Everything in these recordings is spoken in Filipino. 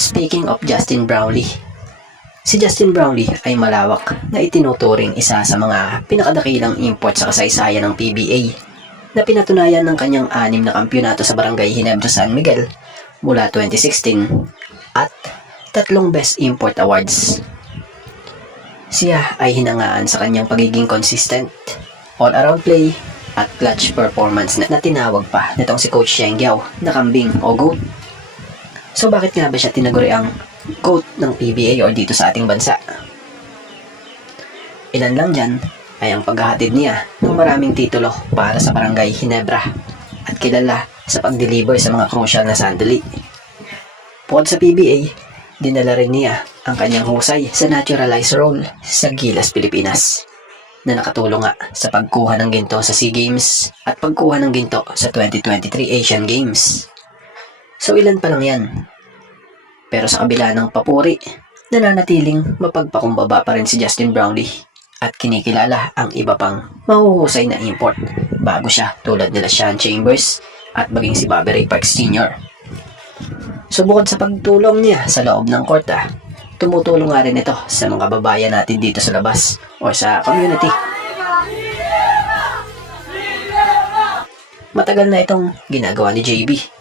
Speaking of Justin Brownlee, si Justin Brownlee ay malawak na itinuturing isa sa mga pinakadakilang import sa kasaysayan ng PBA na pinatunayan ng kanyang 6 na kampyonato sa Barangay Ginebra San Miguel mula 2016 at 3 Best Import Awards. Siya ay hinangaan sa kanyang pagiging consistent, all-around play at clutch performance na tinawag pa nitong si Coach Sheng Yao na kambing o GOAT. So bakit nga ba siya tinaguri ang GOAT ng PBA o dito sa ating bansa? Ilan lang dyan ay ang paghahatid niya ng maraming titulo para sa Barangay Ginebra at kilala sa pag-deliver sa mga crucial na sandali. Bukod sa PBA, dinala rin niya ang kanyang husay sa naturalized role sa Gilas, Pilipinas na nakatulong nga sa pagkuha ng ginto sa SEA Games at pagkuha ng ginto sa 2023 Asian Games. So ilan pa lang yan. Pero sa kabila ng papuri, nananatiling mapagpakumbaba pa rin si Justin Brownlee at kinikilala ang iba pang mahuhusay na import bago siya tulad nila Sean Chambers at maging si Bobby Ray Parks Sr. So bukod sa pagtulong niya sa loob ng court, tumutulong nga rin ito sa mga babayan natin dito sa labas o sa community. Matagal na itong ginagawa ni JB.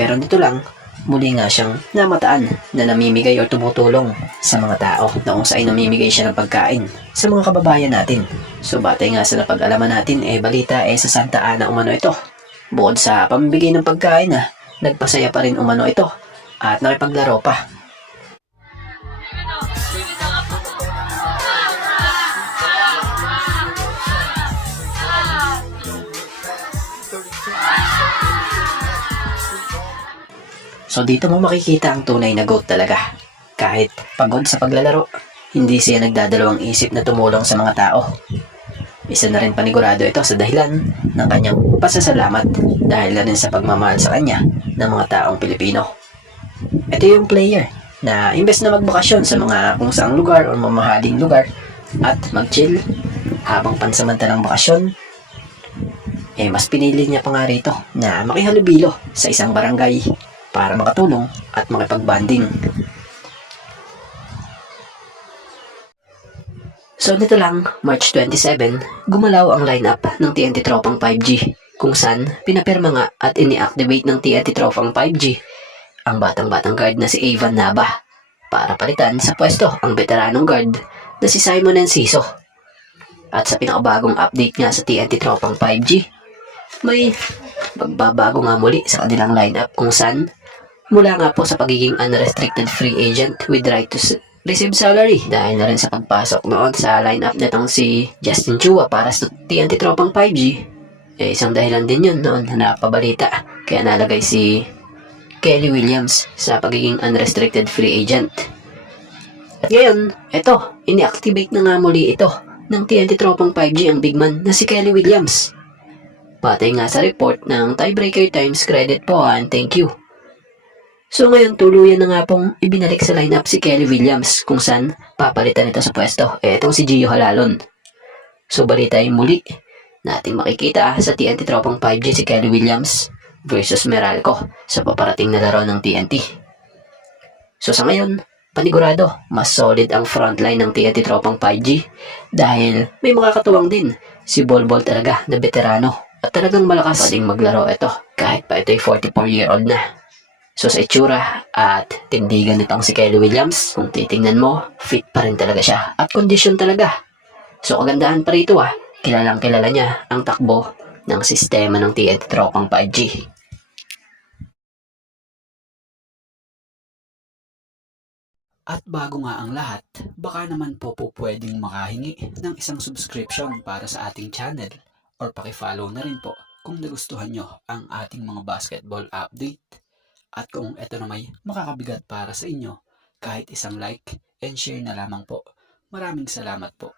Pero nito lang, muli nga siyang namataan na namimigay o tumutulong sa mga tao na kung saan namimigay siya ng pagkain sa mga kababayan natin. So batay nga sa napag-alaman natin, balita sa Santa Ana umano ito. Bukod sa pamimigay ng pagkain, nagpasaya pa rin umano ito at nakipaglaro pa. So dito mo makikita ang tunay na GOAT talaga. Kahit pagod sa paglalaro, hindi siya nagdadalawang isip na tumulong sa mga tao. Isa na rin panigurado ito sa dahilan ng kanyang pasasalamat dahil na rin sa pagmamahal sa kanya ng mga taong Pilipino. Ito yung player na imbes na magbakasyon sa mga kung saang lugar o mamahaling lugar at mag-chill habang pansamantalang bakasyon, mas pinili niya pa nga rito na makihalubilo sa isang barangay para makatulong at makipag-bonding. So nito lang, March 27, gumalaw ang lineup ng TNT Tropang 5G kung saan pinapirma nga at ini-activate ng TNT Tropang 5G ang batang-batang guard na si Evan Nava para palitan sa pwesto ang veteranong guard na si Simon Enciso. At sa pinakabagong update nga sa TNT Tropang 5G, may magbabago nga muli sa kanilang lineup kung saan mula nga po sa pagiging unrestricted free agent with right to receive salary dahil na rin sa pagpasok noon sa lineup nitong si Justin Chua para sa TNT Tropang 5G. Isang dahilan din yun noon na napabalita kaya nalagay si Kelly Williams sa pagiging unrestricted free agent. At ngayon, ini-activate na nga muli ito ng TNT Tropang 5G ang big man na si Kelly Williams. Batay nga sa report ng Tiebreaker Times, credit po and thank you. So ngayon tuluyan na nga pong ibinalik sa lineup si Kelly Williams kung saan papalitan ito sa pwesto. Itong si Gio Halalon. So balita yung muli nating makikita sa TNT Tropang 5G si Kelly Williams versus Meralco sa paparating na laro ng TNT. So sa ngayon, panigurado, mas solid ang frontline ng TNT Tropang 5G dahil may mga katuwang din si Bolbol talaga na veterano at talagang malakas pa ding maglaro ito kahit pa ito'y 44-year-old na. So sa itsura at tindigan nitong si Kelly Williams, kung titingnan mo, fit pa rin talaga siya at kondisyon talaga. So kagandahan pa rito kilalang kilala niya ang takbo ng sistema ng TNT Tropang 5G. At bago nga ang lahat, baka naman po pwedeng makahingi ng isang subscription para sa ating channel or pakifollow na rin po kung nagustuhan nyo ang ating mga basketball update. At kung ito na may makakabigat para sa inyo, kahit isang like and share na lamang po. Maraming salamat po.